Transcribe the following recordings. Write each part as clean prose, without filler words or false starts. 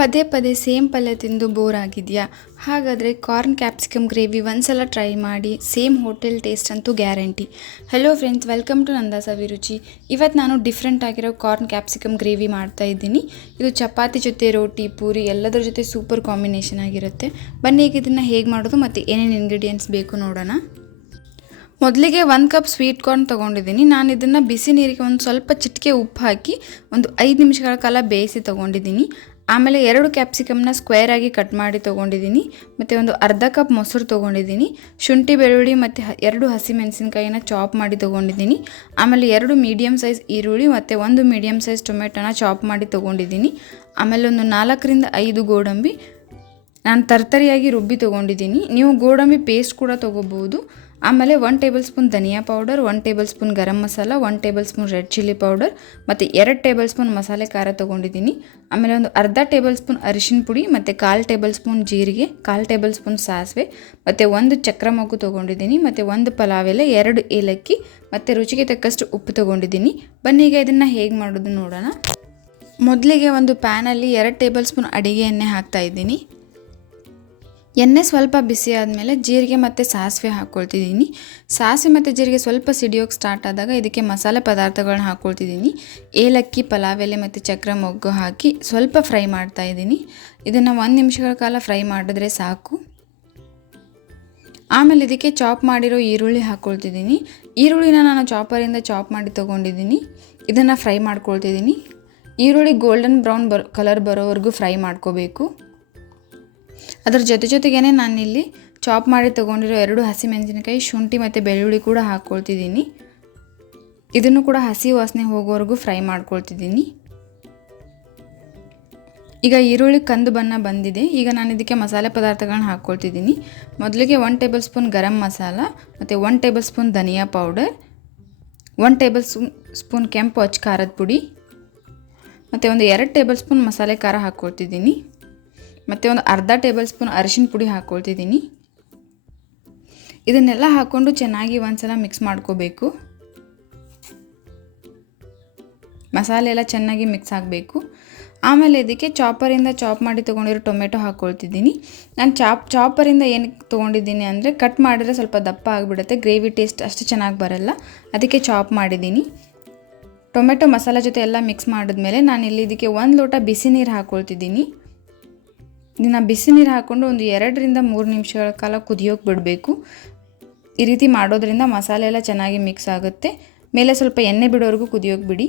ಪದೇ ಪದೇ ಸೇಮ್ ಪಲ್ಯ ತಿಂದು ಬೋರ್ ಆಗಿದೆಯಾ? ಹಾಗಾದರೆ ಕಾರ್ನ್ ಕ್ಯಾಪ್ಸಿಕಮ್ ಗ್ರೇವಿ ಒಂದ್ಸಲ ಟ್ರೈ ಮಾಡಿ. ಸೇಮ್ ಹೋಟೆಲ್ ಟೇಸ್ಟ್ ಅಂತೂ guarantee. Hello friends, welcome to Nanda Saviruchi. ಇವತ್ತು ನಾನು ಡಿಫ್ರೆಂಟ್ ಆಗಿರೋ ಕಾರ್ನ್ ಕ್ಯಾಪ್ಸಿಕಮ್ ಗ್ರೇವಿ ಮಾಡ್ತಾ ಇದ್ದೀನಿ. ಇದು ಚಪಾತಿ ಜೊತೆ, ರೋಟಿ, ಪೂರಿ ಎಲ್ಲದರ ಜೊತೆ ಸೂಪರ್ ಕಾಂಬಿನೇಷನ್ ಆಗಿರುತ್ತೆ. ಬನ್ನಿ ಈಗ ಇದನ್ನು ಹೇಗೆ ಮಾಡೋದು ಮತ್ತು ಏನೇನು ಇಂಗ್ರೀಡಿಯೆಂಟ್ಸ್ ಬೇಕು ನೋಡೋಣ. ಮೊದಲಿಗೆ 1 ಕಪ್ ಸ್ವೀಟ್ ಕಾರ್ನ್ ತೊಗೊಂಡಿದ್ದೀನಿ. ನಾನು ಇದನ್ನು ಬಿಸಿ ನೀರಿಗೆ ಒಂದು ಸ್ವಲ್ಪ ಚಿಟಿಕೆ ಉಪ್ಪು ಹಾಕಿ ಒಂದು 5 ನಿಮಿಷಗಳ ಕಾಲ ಬೇಯಿಸಿ ತೊಗೊಂಡಿದ್ದೀನಿ. ಆಮೇಲೆ 2 ಕ್ಯಾಪ್ಸಿಕಮ್ನ ಸ್ಕ್ವೇರ್ ಆಗಿ ಕಟ್ ಮಾಡಿ ತೊಗೊಂಡಿದ್ದೀನಿ. ಮತ್ತು ಒಂದು ಅರ್ಧ ಕಪ್ ಮೊಸರು ತೊಗೊಂಡಿದ್ದೀನಿ. ಶುಂಠಿ, ಬೆಳ್ಳುಳ್ಳಿ ಮತ್ತು 2 ಹಸಿಮೆಣಸಿನ್ಕಾಯಿನ ಚಾಪ್ ಮಾಡಿ ತೊಗೊಂಡಿದ್ದೀನಿ. ಆಮೇಲೆ 2 ಮೀಡಿಯಮ್ ಸೈಜ್ ಈರುಳ್ಳಿ ಮತ್ತು 1 ಮೀಡಿಯಮ್ ಸೈಜ್ ಟೊಮೆಟೊನ ಚಾಪ್ ಮಾಡಿ ತೊಗೊಂಡಿದ್ದೀನಿ. ಆಮೇಲೆ ಒಂದು 4 ರಿಂದ 5 ಗೋಡಂಬಿ ನಾನು ತರ್ತರಿಯಾಗಿ ರುಬ್ಬಿ ತೊಗೊಂಡಿದ್ದೀನಿ. ನೀವು ಗೋಡಂಬಿ ಪೇಸ್ಟ್ ಕೂಡ ತೊಗೋಬೋದು. ಆಮೇಲೆ 1 ಟೇಬಲ್ ಸ್ಪೂನ್ ಧನಿಯಾ powder, 1 tablespoon garam masala, 1 tablespoon red chilli powder ಮತ್ತು 2 ಟೇಬಲ್ ಸ್ಪೂನ್ ಮಸಾಲೆ ಖಾರ ತೊಗೊಂಡಿದ್ದೀನಿ. ಆಮೇಲೆ ಒಂದು ಅರ್ಧ ಟೇಬಲ್ ಸ್ಪೂನ್ ಅರಿಶಿನ ಪುಡಿ ಮತ್ತು 1/4 ಟೇಬಲ್ ಸ್ಪೂನ್ ಜೀರಿಗೆ, 1/4 ಟೇಬಲ್ ಸ್ಪೂನ್ ಸಾಸಿವೆ ಮತ್ತು 1 ಚಕ್ರ ಮೊಗ್ಗು ತೊಗೊಂಡಿದ್ದೀನಿ. ಮತ್ತು 1 ಪಲಾವ್ ಎಲೆ, 2 ಏಲಕ್ಕಿ ಮತ್ತು ರುಚಿಗೆ ತಕ್ಕಷ್ಟು ಉಪ್ಪು ತೊಗೊಂಡಿದ್ದೀನಿ. ಬನ್ನಿ ಈಗ ಇದನ್ನು ಹೇಗೆ ಮಾಡೋದು ನೋಡೋಣ. ಮೊದಲಿಗೆ ಒಂದು ಪ್ಯಾನಲ್ಲಿ 2 ಟೇಬಲ್ ಸ್ಪೂನ್ ಅಡಿಗೆ ಎಣ್ಣೆ ಹಾಕ್ತಾ ಇದ್ದೀನಿ. ಎಣ್ಣೆ ಸ್ವಲ್ಪ ಬಿಸಿ ಆದಮೇಲೆ ಜೀರಿಗೆ ಮತ್ತು ಸಾಸಿವೆ ಹಾಕ್ಕೊಳ್ತಿದ್ದೀನಿ. ಸಾಸಿವೆ ಮತ್ತು ಜೀರಿಗೆ ಸ್ವಲ್ಪ ಸಿಡಿಯೋಕ್ಕೆ ಸ್ಟಾರ್ಟ್ ಆದಾಗ ಇದಕ್ಕೆ ಮಸಾಲೆ ಪದಾರ್ಥಗಳನ್ನ ಹಾಕ್ಕೊಳ್ತಿದ್ದೀನಿ. ಏಲಕ್ಕಿ, ಪಲಾವ್ ಎಲೆ ಮತ್ತು ಚಕ್ರ ಮೊಗ್ಗು ಹಾಕಿ ಸ್ವಲ್ಪ ಫ್ರೈ ಮಾಡ್ತಾ ಇದ್ದೀನಿ. ಇದನ್ನು 1 ನಿಮಿಷಗಳ ಕಾಲ ಫ್ರೈ ಮಾಡಿದ್ರೆ ಸಾಕು. ಆಮೇಲೆ ಇದಕ್ಕೆ ಚಾಪ್ ಮಾಡಿರೋ ಈರುಳ್ಳಿ ಹಾಕ್ಕೊಳ್ತಿದ್ದೀನಿ. ಈರುಳ್ಳಿನ ನಾನು ಚಾಪರಿಂದ ಚಾಪ್ ಮಾಡಿ ತೊಗೊಂಡಿದ್ದೀನಿ. ಇದನ್ನು ಫ್ರೈ ಮಾಡ್ಕೊಳ್ತಿದ್ದೀನಿ. ಈರುಳ್ಳಿ ಗೋಲ್ಡನ್ ಬ್ರೌನ್ ಕಲರ್ ಬರೋವರೆಗೂ ಫ್ರೈ ಮಾಡ್ಕೋಬೇಕು. ಅದರ ಜೊತೆಗೇ ನಾನಿಲ್ಲಿ ಚಾಪ್ ಮಾಡಿ ತೊಗೊಂಡಿರೋ 2 ಹಸಿಮೆಣಸಿನಕಾಯಿ, ಶುಂಠಿ ಮತ್ತು ಬೆಳ್ಳುಳ್ಳಿ ಕೂಡ ಹಾಕ್ಕೊಳ್ತಿದ್ದೀನಿ. ಇದನ್ನು ಕೂಡ ಹಸಿ ವಾಸನೆ ಹೋಗೋವರೆಗೂ ಫ್ರೈ ಮಾಡ್ಕೊಳ್ತಿದ್ದೀನಿ. ಈಗ ಈರುಳ್ಳಿ ಕಂದು ಬಣ್ಣ ಬಂದಿದೆ. ಈಗ ನಾನು ಇದಕ್ಕೆ ಮಸಾಲೆ ಪದಾರ್ಥಗಳನ್ನ ಹಾಕ್ಕೊಳ್ತಿದ್ದೀನಿ. ಮೊದಲಿಗೆ 1 ಟೇಬಲ್ ಸ್ಪೂನ್ ಗರಂ ಮಸಾಲ ಮತ್ತು 1 ಟೇಬಲ್ ಸ್ಪೂನ್ ಧನಿಯಾ ಪೌಡರ್, 1 ಟೇಬಲ್ ಸ್ಪೂನ್ ಕೆಂಪು ಅಚ್ಚ ಖಾರದ ಪುಡಿ ಮತ್ತು ಒಂದು 2 ಟೇಬಲ್ ಸ್ಪೂನ್ ಮಸಾಲೆ ಖಾರ ಹಾಕ್ಕೊಳ್ತಿದ್ದೀನಿ. ಮತ್ತು ಒಂದು ಅರ್ಧ ಟೇಬಲ್ ಸ್ಪೂನ್ ಅರಿಶಿನ ಪುಡಿ ಹಾಕ್ಕೊಳ್ತಿದ್ದೀನಿ. ಇದನ್ನೆಲ್ಲ ಹಾಕ್ಕೊಂಡು ಚೆನ್ನಾಗಿ ಒಂದ್ಸಲ ಮಿಕ್ಸ್ ಮಾಡ್ಕೋಬೇಕು. ಮಸಾಲೆ ಎಲ್ಲ ಚೆನ್ನಾಗಿ ಮಿಕ್ಸ್ ಆಗಬೇಕು. ಆಮೇಲೆ ಇದಕ್ಕೆ ಚಾಪರಿಂದ ಚಾಪ್ ಮಾಡಿ ತೊಗೊಂಡಿರೋ ಟೊಮೆಟೊ ಹಾಕ್ಕೊಳ್ತಿದ್ದೀನಿ. ನಾನು ಚಾಪರಿಂದ ಏನಕ್ಕೆ ತೊಗೊಂಡಿದ್ದೀನಿ ಅಂದರೆ ಕಟ್ ಮಾಡಿದ್ರೆ ಸ್ವಲ್ಪ ದಪ್ಪ ಆಗಿಬಿಡುತ್ತೆ, ಗ್ರೇವಿ ಟೇಸ್ಟ್ ಅಷ್ಟು ಚೆನ್ನಾಗಿ ಬರಲ್ಲ, ಅದಕ್ಕೆ ಚಾಪ್ ಮಾಡಿದ್ದೀನಿ. ಟೊಮೆಟೊ ಮಸಾಲೆ ಜೊತೆ ಎಲ್ಲ ಮಿಕ್ಸ್ ಮಾಡಿದ್ಮೇಲೆ ನಾನಿಲ್ಲಿ ಇದಕ್ಕೆ 1 ಲೋಟ ಬಿಸಿ ನೀರು ಹಾಕ್ಕೊಳ್ತಿದ್ದೀನಿ. ಇದನ್ನು ಬಿಸಿ ನೀರು ಹಾಕ್ಕೊಂಡು ಒಂದು 2 ರಿಂದ 3 ನಿಮಿಷಗಳ ಕಾಲ ಕುದಿಯೋಕೆ ಬಿಡಬೇಕು. ಈ ರೀತಿ ಮಾಡೋದ್ರಿಂದ ಮಸಾಲೆ ಎಲ್ಲ ಚೆನ್ನಾಗಿ ಮಿಕ್ಸ್ ಆಗುತ್ತೆ. ಮೇಲೆ ಸ್ವಲ್ಪ ಎಣ್ಣೆ ಬಿಡೋವರೆಗೂ ಕುದಿಯೋಕೆ ಬಿಡಿ.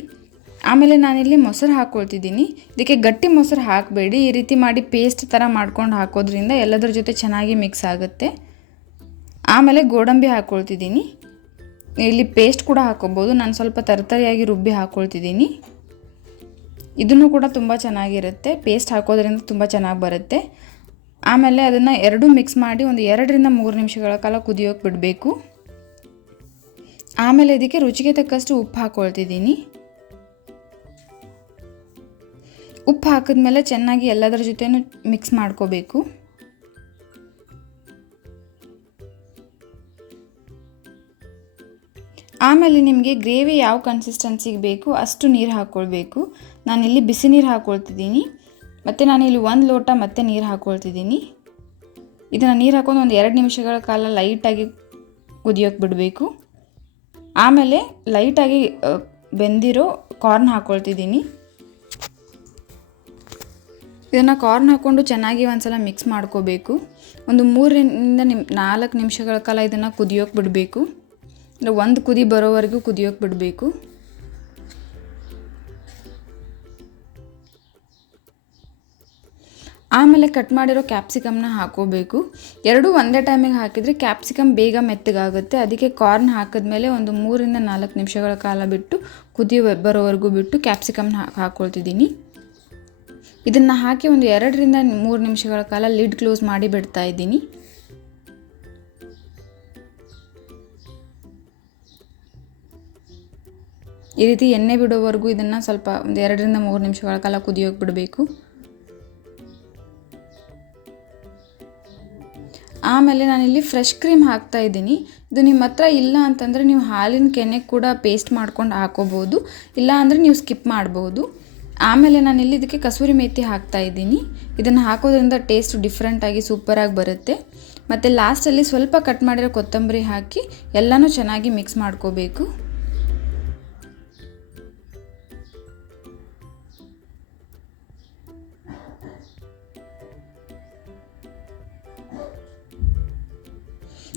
ಆಮೇಲೆ ನಾನಿಲ್ಲಿ ಮೊಸರು ಹಾಕ್ಕೊಳ್ತಿದ್ದೀನಿ. ಇದಕ್ಕೆ ಗಟ್ಟಿ ಮೊಸರು ಹಾಕಬೇಡಿ, ಈ ರೀತಿ ಮಾಡಿ ಪೇಸ್ಟ್ ಥರ ಮಾಡ್ಕೊಂಡು ಹಾಕೋದ್ರಿಂದ ಎಲ್ಲದರ ಜೊತೆ ಚೆನ್ನಾಗಿ ಮಿಕ್ಸ್ ಆಗುತ್ತೆ. ಆಮೇಲೆ ಗೋಡಂಬಿ ಹಾಕ್ಕೊಳ್ತಿದ್ದೀನಿ. ಇಲ್ಲಿ ಪೇಸ್ಟ್ ಕೂಡ ಹಾಕ್ಕೋಬೋದು. ನಾನು ಸ್ವಲ್ಪ ತರ್ತರಿಯಾಗಿ ರುಬ್ಬಿ ಹಾಕ್ಕೊಳ್ತಿದ್ದೀನಿ. ಇದನ್ನು ಕೂಡ ತುಂಬ ಚೆನ್ನಾಗಿರುತ್ತೆ, ಪೇಸ್ಟ್ ಹಾಕೋದ್ರಿಂದ ತುಂಬ ಚೆನ್ನಾಗಿ ಬರುತ್ತೆ. ಆಮೇಲೆ ಅದನ್ನು 2 ಮಿಕ್ಸ್ ಮಾಡಿ ಒಂದು 2 ರಿಂದ 3 ನಿಮಿಷಗಳ ಕಾಲ ಕುದಿಯೋಕೆ ಬಿಡಬೇಕು. ಆಮೇಲೆ ಇದಕ್ಕೆ ರುಚಿಗೆ ತಕ್ಕಷ್ಟು ಉಪ್ಪು ಹಾಕ್ಕೊಳ್ತಿದ್ದೀನಿ. ಉಪ್ಪು ಹಾಕಿದ್ಮೇಲೆ ಚೆನ್ನಾಗಿ ಎಲ್ಲದರ ಜೊತೆನೂ ಮಿಕ್ಸ್ ಮಾಡ್ಕೋಬೇಕು. ಆಮೇಲೆ ನಿಮಗೆ ಗ್ರೇವಿ ಯಾವ ಕನ್ಸಿಸ್ಟೆನ್ಸಿಗೆ ಬೇಕು ಅಷ್ಟು ನೀರು ಹಾಕ್ಕೊಳ್ಬೇಕು. ನಾನಿಲ್ಲಿ ಬಿಸಿ ನೀರು ಹಾಕ್ಕೊಳ್ತಿದ್ದೀನಿ. ಮತ್ತು ನಾನಿಲ್ಲಿ 1 ಲೋಟ ಮತ್ತೆ ನೀರು ಹಾಕ್ಕೊಳ್ತಿದ್ದೀನಿ. ಇದನ್ನು ನೀರು ಹಾಕೊಂಡು ಒಂದು 2 ನಿಮಿಷಗಳ ಕಾಲ ಲೈಟಾಗಿ ಕುದಿಯೋಕೆ ಬಿಡಬೇಕು. ಆಮೇಲೆ ಲೈಟಾಗಿ ಬೆಂದಿರೋ ಕಾರ್ನ್ ಹಾಕ್ಕೊಳ್ತಿದ್ದೀನಿ. ಇದನ್ನು ಕಾರ್ನ್ ಹಾಕ್ಕೊಂಡು ಚೆನ್ನಾಗಿ ಒಂದ್ಸಲ ಮಿಕ್ಸ್ ಮಾಡ್ಕೋಬೇಕು. ಒಂದು 3 ರಿಂದ 4 ನಿಮಿಷಗಳ ಕಾಲ ಇದನ್ನು ಕುದಿಯೋಕೆ ಬಿಡಬೇಕು. ಅಂದರೆ 1 ಕುದಿ ಬರೋವರೆಗೂ ಕುದಿಯೋಕೆ ಬಿಡಬೇಕು. ಆಮೇಲೆ ಕಟ್ ಮಾಡಿರೋ ಕ್ಯಾಪ್ಸಿಕಮ್ನ ಹಾಕೋಬೇಕು. 2 ಒಂದೇ ಟೈಮಿಗೆ ಹಾಕಿದರೆ ಕ್ಯಾಪ್ಸಿಕಮ್ ಬೇಗ ಮೆತ್ತಗಾಗುತ್ತೆ. ಅದಕ್ಕೆ ಕಾರ್ನ್ ಹಾಕಿದ್ಮೇಲೆ ಒಂದು 3 ರಿಂದ 4 ನಿಮಿಷಗಳ ಕಾಲ ಬಿಟ್ಟು ಕುದಿ ಬರೋವರೆಗೂ ಬಿಟ್ಟು ಕ್ಯಾಪ್ಸಿಕಮ್ನ ಹಾಕ್ಕೊಳ್ತಿದ್ದೀನಿ. ಇದನ್ನು ಹಾಕಿ ಒಂದು 2 ರಿಂದ 3 ನಿಮಿಷಗಳ ಕಾಲ ಲಿಡ್ ಕ್ಲೋಸ್ ಮಾಡಿ ಬಿಡ್ತಾ ಇದ್ದೀನಿ. ಈ ರೀತಿ ಎಣ್ಣೆ ಬಿಡೋವರೆಗೂ ಇದನ್ನು ಸ್ವಲ್ಪ ಒಂದು 2 ರಿಂದ 3 ನಿಮಿಷಗಳ ಕಾಲ ಕುದಿಯೋಕೆ ಬಿಡಬೇಕು. ಆಮೇಲೆ ನಾನಿಲ್ಲಿ ಫ್ರೆಶ್ ಕ್ರೀಮ್ ಹಾಕ್ತಾ ಇದ್ದೀನಿ. ಇದು ನಿಮ್ಮ ಹತ್ರ ಇಲ್ಲ ಅಂತಂದರೆ ನೀವು ಹಾಲಿನ ಕೆನೆ ಕೂಡ ಪೇಸ್ಟ್ ಮಾಡ್ಕೊಂಡು ಹಾಕೋಬೋದು, ಇಲ್ಲ ಅಂದರೆ ನೀವು ಸ್ಕಿಪ್ ಮಾಡ್ಬೋದು. ಆಮೇಲೆ ನಾನಿಲ್ಲಿ ಇದಕ್ಕೆ ಕಸೂರಿ ಮೇಥಿ ಹಾಕ್ತಾ ಇದ್ದೀನಿ. ಇದನ್ನು ಹಾಕೋದ್ರಿಂದ ಟೇಸ್ಟ್ ಡಿಫ್ರೆಂಟಾಗಿ ಸೂಪರಾಗಿ ಬರುತ್ತೆ. ಮತ್ತು ಲಾಸ್ಟಲ್ಲಿ ಸ್ವಲ್ಪ ಕಟ್ ಮಾಡಿರೋ ಕೊತ್ತಂಬರಿ ಹಾಕಿ ಎಲ್ಲನೂ ಚೆನ್ನಾಗಿ ಮಿಕ್ಸ್ ಮಾಡ್ಕೋಬೇಕು.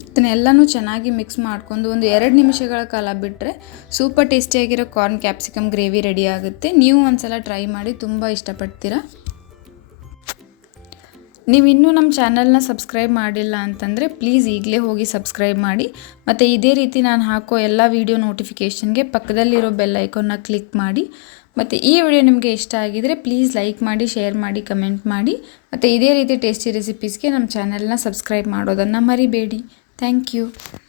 ಇದನ್ನೆಲ್ಲನೂ ಚೆನ್ನಾಗಿ ಮಿಕ್ಸ್ ಮಾಡ್ಕೊಂಡು ಒಂದು 2 ನಿಮಿಷಗಳ ಕಾಲ ಬಿಟ್ಟರೆ ಸೂಪರ್ ಟೇಸ್ಟಿಯಾಗಿರೋ ಕಾರ್ನ್ ಕ್ಯಾಪ್ಸಿಕಮ್ ಗ್ರೇವಿ ರೆಡಿ ಆಗುತ್ತೆ. ನೀವು ಒಂದ್ಸಲ ಟ್ರೈ ಮಾಡಿ, ತುಂಬ ಇಷ್ಟಪಡ್ತೀರಾ. ನೀವು ಇನ್ನೂ ನಮ್ಮ ಚಾನಲ್ನ ಸಬ್ಸ್ಕ್ರೈಬ್ ಮಾಡಿಲ್ಲ ಅಂತಂದರೆ ಪ್ಲೀಸ್ ಈಗಲೇ ಹೋಗಿ ಸಬ್ಸ್ಕ್ರೈಬ್ ಮಾಡಿ. ಮತ್ತು ಇದೇ ರೀತಿ ನಾನು ಹಾಕೋ ಎಲ್ಲ ವೀಡಿಯೋ ನೋಟಿಫಿಕೇಷನ್ಗೆ ಪಕ್ಕದಲ್ಲಿರೋ ಬೆಲ್ ಐಕಾನ್ನ ಕ್ಲಿಕ್ ಮಾಡಿ. ಮತ್ತು ಈ ವಿಡಿಯೋ ನಿಮಗೆ ಇಷ್ಟ ಆಗಿದರೆ ಪ್ಲೀಸ್ ಲೈಕ್ ಮಾಡಿ, ಶೇರ್ ಮಾಡಿ, ಕಮೆಂಟ್ ಮಾಡಿ. ಮತ್ತು ಇದೇ ರೀತಿ ಟೇಸ್ಟಿ ರೆಸಿಪೀಸ್ಗೆ ನಮ್ಮ ಚಾನಲ್ನ ಸಬ್ಸ್ಕ್ರೈಬ್ ಮಾಡೋದನ್ನು ಮರಿಬೇಡಿ. Thank you.